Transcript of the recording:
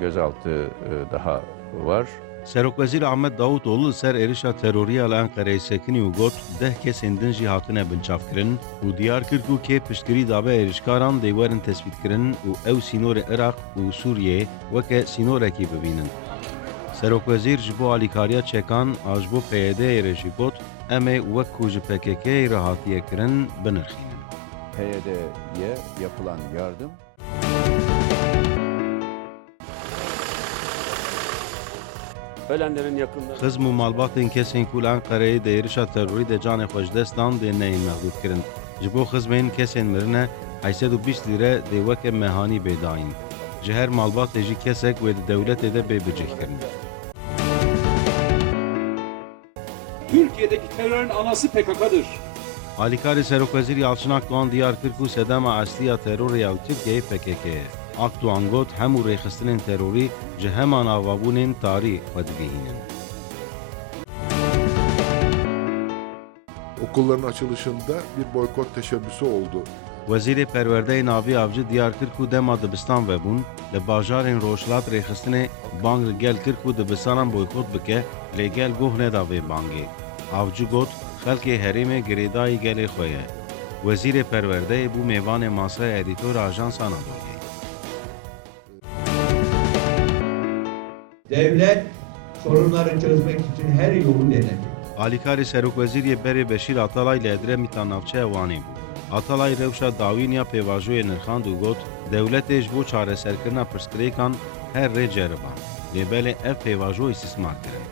gözaltı daha var. Serokvezîr Ahmed Davutoğlu ser êrişa terorîya li Enqereyê sekinî û got 10 kesên din jî hatine binçavkirin û diyar kir ku kê piştgirî dabe êrişkaran dê werin tespîtkirin û ew sînorê Iraq û Sûriyê weke sînorekî bibînin. Serokvezîr ji bo alîkariya çekan a ji bo PYD'yê re jî got em ê wek ku ji PKK'yê re hatiye kirin binirxînin. PYD'ye yapılan yardım Ölenlerin yakınları. Xizm û malbatên kesên ku li Enqereyê di êrişa terorî de canê xwe ji dest dan dê neyên mexdûdkirin. Ji bo xizmên kesên mirine 820 lîre dê weke mehanî bêdayîn. Ji her malbatê jî kesek wê di dewletê de bêbicihkirin. Türkiye'deki terörün anası PKK'dır. Alîkarê Serokvezîr Yalçın Akdoğan diyar kir ku sedema esliya terorê ya Tirkiyeyê PKK ye. Akdoğan got hemû rêxistinên terorî ji heman avabûnên tarî xwe digihînin. Okulların açılışında bir boykot teşebbüsü oldu. Wezîrê Perwerdeyê Navî Avcı diyar kir ku dema dibistan vebûn, li bajarên Rojhilat rêxistinê bang li gel kir ku dibistanan boykot bike, lê gel goh neda vê bangê. Avcı got, xelkê herêmê girêdayî gelê xwe ye. Wezîrê Perwerdeyê bû mêvanê masraya edîtora Ajansa Anadolu'yê. Devlet sorunları çözmek için her yolu denedi. Alîkarê Serokvezîrê Berê Beşîr Atalay li Edremit'a navçeya Wanê bû. Atalay rewşa dawîniya pêvajoyê nirxand û got, dewletê ji bo çareserkirina pirsgirêkan her rê ceriband. Lê belê ev pêvajo îstismar kirin.